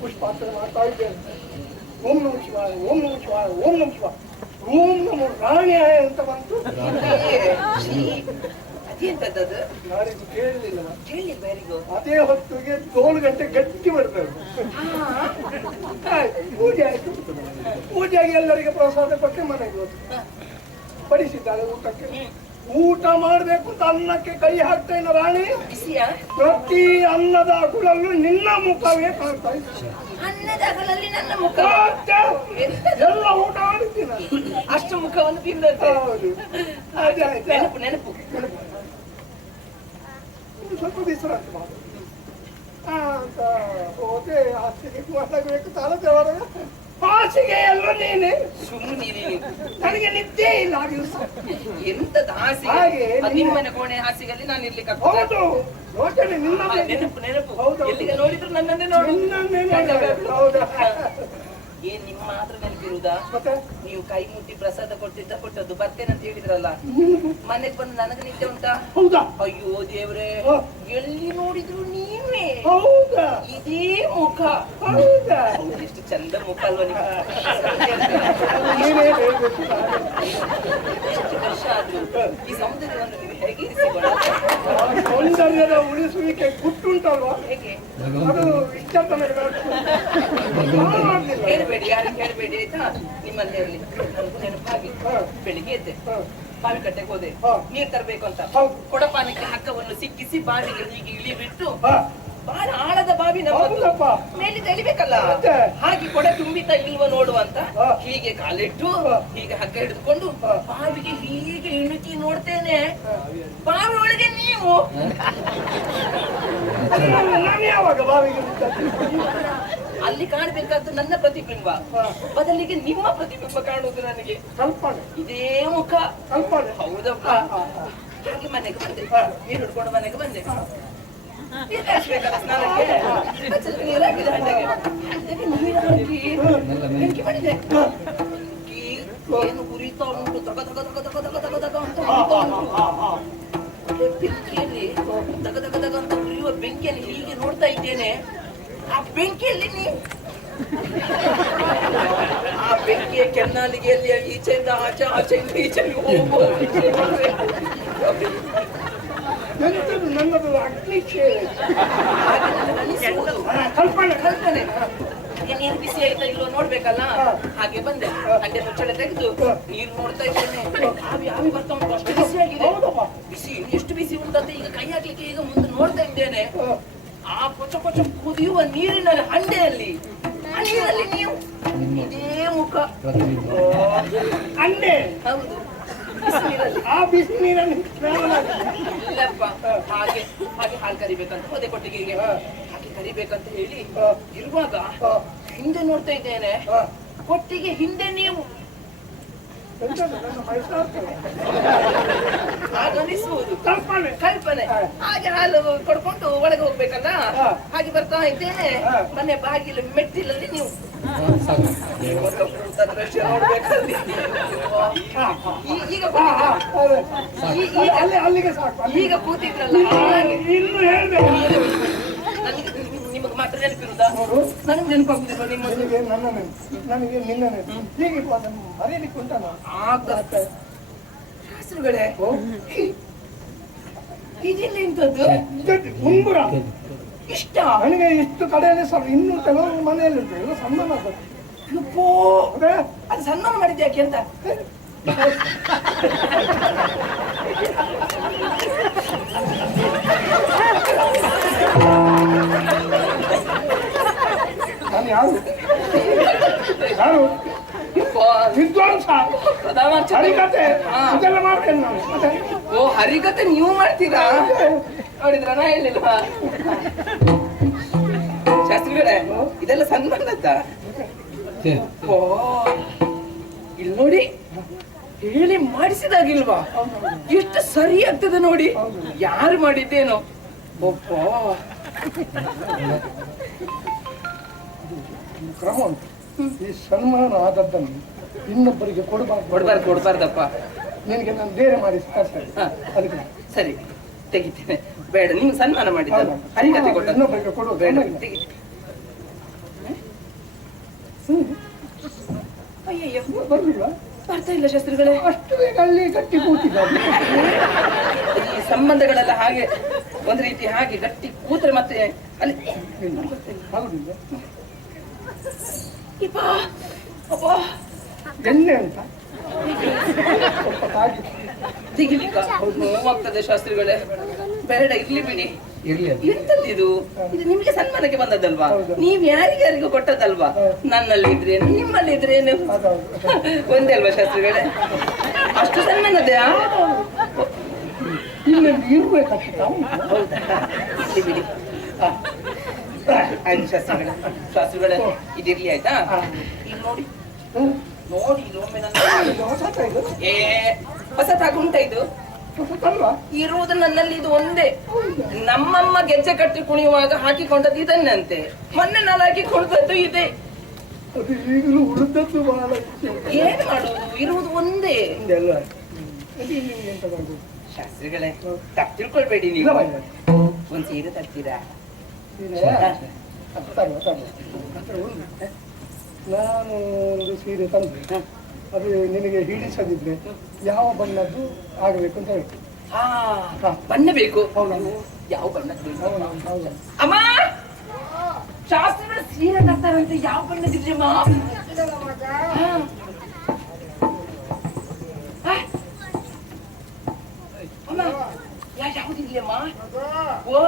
ಪುಷ್ಪಾರ್ಚನೆ ಮಾಡ್ತಾ ಇದ್ದೇನೆ. ಓಂ ನಮಃ ಶಿವಾಯ, ಓಂ ನಮಃ ಶಿವಾಯ, ಓಂ ನಮಃ ಶಿವಾಯ, ಓಂ ನಮೋ ನಾರಾಯಣಾಯ ಅಂತ ಬಂತು. ಎಂತದ್ದು ಯಾರಿಗೂ ಕೇಳಲಿಲ್ಲ, ಕೇಳಿಲ್ಲ ಯಾರಿಗೂ. ಅದೇ ಹೊತ್ತಿಗೆ 7 ಗಂಟೆ ಗಟ್ಟಿ ಬರ್ತದೆ. ಪೂಜೆ ಆಯ್ತು, ಪೂಜೆಯಾಗಿ ಎಲ್ಲರಿಗೆ ಪ್ರಸಾದ ಕೊಟ್ಟೆ ಮನೆಗೆ ಹೋದ್ರು. ಬಡಿಸಿದ್ದಾಳೆ ಊಟಕ್ಕೆ. ಊಟ ಮಾಡ್ಬೇಕು ಅಂತ ಅನ್ನಕ್ಕೆ ಕೈ ಹಾಕ್ತೇನೆ ರಾಣಿ. ಪ್ರತಿ ಅನ್ನದ ಅಗುಳಲ್ಲೂ ನಿನ್ನ ಮುಖವೇ ಕಾಣ್ತಾ ಇತ್ತು. ಅನ್ನದ ಅಗಲಲ್ಲಿ ನನ್ನ ಮುಖ ಎಲ್ಲ ಊಟ ಮಾಡಿದ್ದೀನಿ, ಅಷ್ಟು ಮುಖವನ್ನು ತಿಂದದ್ದು. ನೆನಪು ನೆನಪು ಸ್ವಲ್ಪ ವಿಶ್ರಾಂತಿ ಮಾಡು ಅಂತ ಹೋದೆ. ಹಾಸಿಗೆ ಮಾಡಬೇಕು ತಾಳದವರ ಹಾಸಿಗೆ ಎಲ್ಲ ನೀನೆ. ಸುಮ್ಮನೆ ನನಗೆ ನಿದ್ದೆ ಇಲ್ಲ ಆ ದಿವಸ. ಎಂತದ ಹಾಸಿಗೆ? ನಿಮ್ಮನೆ ಕೋಣೆ ಹಾಸಿಗೆಯಲ್ಲಿ ನಾನು ಇರ್ಲಿಕ್ಕೆ ಹೌದು. ಯೋಚನೆ ನಿನ್ನ ನೆನಪು ನೆನಪು. ಹೌದು. ಎಲ್ಲಿಗೆ ನೋಡಿದ್ರು ನನ್ನನ್ನೇ ನೋಡು. ಹೌದಾ? ಏನ್ ನಿಮ್ಮ ಮಾತ್ರ ನೆನಪಿರುವುದಾ? ಮತ್ತೆ ನೀವು ಕೈ ಮುಟ್ಟಿ ಪ್ರಸಾದ ಕೊಟ್ಟದ್ದು ಬರ್ತೇನೆ ಅಂತ ಹೇಳಿದ್ರಲ್ಲ, ಮನೆಗೆ ಬಂದು ನನಗೆ ನಿದ್ದೆ ಉಂಟಾ? ಹೌದಾ? ಅಯ್ಯೋ ದೇವ್ರೆ, ಎಲ್ಲಿ ನೋಡಿದ್ರು ನೀವೇ. ಹೌದಾ? ಇದೇ ಮುಖ. ಹೌದಾ? ಎಷ್ಟು ಚಂದ ಮುಖ ಅಲ್ವಾ ನೀವು? ಎಷ್ಟು ವರ್ಷ ಆದ್ರೂ ಈ ಸೌಂದರ್ಯವನ್ನು ನೀವು ಹೇಗೆ ಇರಿಸಿಕೊಳ್ಳ? ಸೌಂದರ್ಯದ ಉಳಿಸುವಿಕೆ ಗುಟ್ಟುಂಟಲ್ವಾ? ಹೇಗೆ? ಅದು ಇಷ್ಟ ಹೇಳ್ಬೇಡಿ, ಯಾರಿಗೆ ಹೇಳ್ಬೇಡಿ ಆಯ್ತಾ? ನಿಮ್ಮಲ್ಲಿ ಇರಲಿ. ನನಗೂ ನೆನಪಾಗಿ ಬೆಳಿಗ್ಗೆ ಎದ್ದೆ, ಬಾವಿ ಕಟ್ಟೆಗೆ ಹೋದೆ, ನೀರ್ ತರಬೇಕು ಅಂತ. ಕೊಡಪಾನಕ್ಕೆ ಹಗ್ಗವನ್ನು ಸಿಕ್ಕಿಸಿ ಬಾವಿಗೆ ಹೀಗೆ ಇಳಿ ಬಿಟ್ಟು, ಬಹಳ ಆಳದ ಬಾವಿ ನಮ್ಮದು, ಮೇಲೆ ತೆಲಿಬೇಕಲ್ಲ, ಹಾಗೆ ಕೊಡ ತುಂಬಿತ ಇಲ್ವ ನೋಡುವಂತ ಹೀಗೆ ಕಾಲಿಟ್ಟು ಹೀಗೆ ಹಗ್ಗ ಹಿಡಿದುಕೊಂಡು ಬಾವಿಗೆ ಹೀಗೆ ಇಣುಕಿ ನೋಡ್ತೇನೆ. ಬಾವಿ ಒಳಗೆ ನೀವು. ಯಾವಾಗ ಬಾವಿಗೆ ಅಲ್ಲಿ ಕಾಣಬೇಕಾದ್ದು ನನ್ನ ಪ್ರತಿಬಿಂಬ, ಬದಲಿಗೆ ನಿಮ್ಮ ಪ್ರತಿಬಿಂಬ ಕಾಣುವುದು ನನಗೆ. ಕಲ್ಪನೆ. ಇದೇ ಮುಖ. ಕಲ್ಪನೆ. ಹೌದಪ್ಪ. ಹಾಗೆ ಮನೆಗೆ ಬಂದೆ, ನೀರು ಹಿಡ್ಕೊಂಡು ಮನೆಗೆ ಬಂದೆ. ನೀರು ಹಾಕ್ಬೇಕಲ್ಲ ಸ್ನಾನಕ್ಕೆ, ನೀರು ಹಾಕಿದ ಹಂಡೆಗೆ ನೀರು ಹಾಕಿ ಬೆಂಕಿ ಮಾಡಿದೆ. ಏನು ಉರಿತಾ ಉಂಟು, ತಗ ತಗ ತಗ ತಗ ತಗ ತಗ ತಗ ಅಂತ ಉರಿತಾ ಉಂಟು. ಬೆಂಕಿಯಲ್ಲಿ ತಗ ತಗ ತಗ ಅಂತ ಉರಿಯುವ ಬೆಂಕಿಯಲ್ಲಿ ಹೀಗೆ ನೋಡ್ತಾ ಇದ್ದೇನೆ. ಆ ಬೆಂಕಿಯಲ್ಲಿ ನೀವು, ಆ ಬೆಂಕಿಯ ಕೆನ್ನಾಲಿಗೆಯಲ್ಲಿ ಈಚೆಯಿಂದ ಆಚೆ, ಆಚೆಯಿಂದ ಈಚೆಗೆ ಹೋಗುವ ನನ್ನದು ಅಗ್ನಿಶೇ ಕಲ್ಪನೆ. ಕಲ್ಪನೆ. ನೀರು ಬಿಸಿ ಆಯ್ತಾ ಇಲ್ವೋ ನೋಡ್ಬೇಕಲ್ಲ, ಹಾಗೆ ಬಂದೆ. ಹಂಡೆ ಮುಚ್ಚಳ ತೆಗೆದು ನೀರು ನೋಡ್ತಾ ಇದ್ದೇನೆ. ಆವಿ ಆವಿ ಬರ್ತಾ ಉಂಟು, ಅಷ್ಟು ಬಿಸಿ ಆಗಿದೆ. ಬಿಸಿ ಎಷ್ಟು ಬಿಸಿ ಉಂಟಂತ ಈಗ ಕೈ ಹಾಕ್ಲಿಕ್ಕೆ ಈಗ ಮುಂದೆ ನೋಡ್ತಾ ಇದ್ದೇನೆ. ಆ ಕೊಚ ಕೊಚ ಕುದಿಯುವ ನೀರಿನ ಹಂಡೆಯಲ್ಲಿ ನೀವು, ಇದೇ ಮುಖ. ಹಂಡೆ. ಹೌದು. ಆ ಬಿಸಿ ನೀರನ್ನು ಇಲ್ಲಪ್ಪ, ಹಾಗೆ ಹಾಗೆ ಹಾಲು ಕರಿಬೇಕಂತ ಹೋದೆ ಕೊಟ್ಟಿಗೆಗೆ. ಹಾಗೆ ಕರಿಬೇಕಂತ ಹೇಳಿ ಇರುವಾಗ ಹಿಂದೆ ನೋಡ್ತಾ ಇದ್ದೇನೆ, ಕೊಟ್ಟಿಗೆ ಹಿಂದೆ ನೀವು. ಆಗನಿಸುವುದು ಕಲ್ಪನೆ. ಕಲ್ಪನೆ. ಹಾಗೆ ಹಾಲು ಕೊಡ್ಕೊಂಡು ಒಳಗೆ ಹೋಗ್ಬೇಕಲ್ಲ, ಹಾಗೆ ಬರ್ತಾ ಇದ್ದೇನೆ. ಮನೆ ಬಾಗಿಲು ಮೆಟ್ಟಿಲಲ್ಲಿ ನೀವು. ಈಗ ಕೂತಿದ್ರಲ್ಲ, ಇನ್ನು ಹೇಳ್ಬೇಕು. ನಿಮಗೆ ಮಾತ್ರ ನೆನಪಿರುದಾ? ನನಗೆ ನೆನಪಾಗುದಿಲ್ಲ ನಿಮ್ಮದು. ನನ್ನ ನೆನಪು, ನನಗೆ ನಿನ್ನ ನೆನಪು. ಹೀಗೆ ಮರೆಯಲಿಕ್ಕೆ ಉಂಟ. ಶಾಸ್ತ್ರಗಳೇ, ಇದೆಲ್ಲ ಎಂತದ್ದು? ಮುಂಗುರ. ಇಷ್ಟ ನನಗೆ ಇಷ್ಟು ಕಡೆಯಲ್ಲಿ ಇನ್ನು ಕೆಲವು ಮನೆಯಲ್ಲಿ ಉಂಟು, ಎಲ್ಲ ಸನ್ಮಾನ. ಅದು ಸನ್ಮಾನ ಮಾಡಿದ್ದೆ ಯಾಕೆ ಅಂತ? ನಾನು ಯಾರು ಯಾರು ವಿದ್ವಾಂಸ, ಹರಿಕತೆ ಇದೆಲ್ಲ ಮಾಡ್ತೇನೆ ನಾನು. ಓ, ಹರಿಕತೆ ನೀವು ಮಾಡ್ತೀರಾ? ನೋಡಿದ್ರ ನಾ ಹೇಳಿಲ್ವಾ? ಶಾಸ್ತ್ರಿಗಳೇ, ಇದೆಲ್ಲ ಸನ್ಮಾನದ. ಓ, ಇಲ್ಲಿ ನೋಡಿ, ಹೇಳಿ ಮಾಡಿಸಿದಾಗಿಲ್ವಾ? ಎಷ್ಟು ಸರಿ ಆಗ್ತದೆ ನೋಡಿ. ಯಾರು ಮಾಡಿದ್ದೇನೋ. ಒಪ್ಪ, ಕ್ರಮ ಉಂಟು. ಈ ಸನ್ಮಾನ ಆದದ್ದನ್ನು ಇನ್ನೊಬ್ಬರಿಗೆ ಕೊಡ್ಬಾರ್ದಪ್ಪ. ನಿನಗೆ ನಾನು ಬೇರೆ ಮಾಡಿ ಅದಕ್ಕೆ ಸರಿ ತೆಗಿತೇನೆ. ಬೇಡ, ನಿಮ್ಗೆ ಸನ್ಮಾನ ಮಾಡಿದ್ದ ಹರಿಕತೆ ಕೊಟ್ಟ ಇನ್ನೊಬ್ಬರಿಗೆ ಕೊಡುವ ಬೇಡ. ಅಯ್ಯಯ್ಯೋ ಬರ್ಲಿಲ್ವಾ? ಬರ್ತಾ ಇಲ್ಲ ಶಾಸ್ತ್ರಿಗಳೇ. ಅಷ್ಟು ಬೇಗ ಅಲ್ಲಿ ಗಟ್ಟಿ ಕೂತಿದ್ದಾರೆ. ಈ ಸಂಬಂಧಗಳೆಲ್ಲ ಹಾಗೆ ಒಂದ್ ರೀತಿ ಹಾಗೆ ಗಟ್ಟಿ ಕೂತ್ರೆ ಮತ್ತೆ ಅಲ್ಲಿ ಆಗುದಿಲ್ಲ. ಇಪ್ಪ, ಅಪ್ಪ, ಎಣ್ಣೆ ಅಂತ ಸ್ವಲ್ಪ ಕಾಗಿ ತೆಗಿಲಿಕ್ಕ ನೋವಾಗ್ತದೆ ಶಾಸ್ತ್ರಿಗಳೇ. ಬೇಡ ಇರ್ಲಿ ಬಿಡಿ. ಇರ್ಲಿ. ಎಂತದ್ದು ಇದು ನಿಮ್ಗೆ ಸನ್ಮಾನಕ್ಕೆ ಬಂದದ್ದಲ್ವಾ? ಹೌದು. ನೀವ್ ಯಾರಿಗಾರಿಗೂ ಕೊಟ್ಟದ್ದಲ್ವಾ? ನನ್ನಲ್ಲಿ ಇದ್ರೇನು ನಿಮ್ಮಲ್ಲಿ ಇದ್ರೇನು ಒಂದೇ ಅಲ್ವಾ ಶಾಸ್ತ್ರಿಗಳೇ? ಅಷ್ಟು ಸನ್ಮಾನದ ಇನ್ನೊಂದು ಇರ್ಬೇಕಂತ. ಹೌದಾ? ಇರ್ಲಿ ಬಿಡಿ. ಆಯ್ತು ಶಾಸ್ತ್ರಿಗಳೇ. ಶಾಸ್ತ್ರಿಗಳೇ ಇದಿರ್ಲಿ ಆಯ್ತಾ? ಈಗ ನೋಡಿ ನೋಡಿ ಒಮ್ಮೆ ನನ್ನ ಏ ಹೊಸತಾಗಿ ಉಂಟ ಇದು ಇರುವುದು ನನ್ನಲ್ಲಿ ಇದು ಒಂದೇ. ನಮ್ಮಮ್ಮ ಗೆಜ್ಜೆ ಕಟ್ಟಿ ಕುಣಿಯುವಾಗ ಹಾಕಿಕೊಂಡದ್ದು ಇದನ್ನಂತೆ. ಮೊನ್ನೆ ನಾನು ಹಾಕಿಕೊಂಡದ್ದು ಇದೆ. ಈಗಲೂ ಉಳಿದದ್ದು ಬಹಳ ಏನ್ ಮಾಡುವುದು? ಇರುವುದು ಒಂದೇ. ಎಂತ ಮಾಡುದು? ಶಾಸ್ತ್ರಿಗಳೇ ತಪ್ಪು ತಿಳ್ಕೊಳ್ಬೇಡಿ ನೀವು. ಒಂದ್ ಸೀರೆ ತರ್ತೀರಾ? ನಾನು ಒಂದು ಸೀರೆ ತಂದೆ, ಅದು ನಿನಗೆ ಹಿಡಿಸದಿದ್ರೆ ಯಾವ ಬಣ್ಣದ್ದು ಆಗಬೇಕು ಅಂತ ಹೇಳ್ತೀನಿ. ಬಣ್ಣ ಬೇಕು. ಹೌದು. ಯಾವ ಬಣ್ಣದ್ದು ಬೇಕು? ಹೌದು. ಅಮ್ಮ ಶಾಸ್ತ್ರಿಗಳ ಸೀರೆ ತರ್ತಾರಂತೆ. ಯಾವ ಬಣ್ಣದಿದ್ರಿ ಅಮ್ಮ? ಅಮ್ಮ ಯಾವುದಿರ್ಲಿ ಅಮ್ಮ? ಓ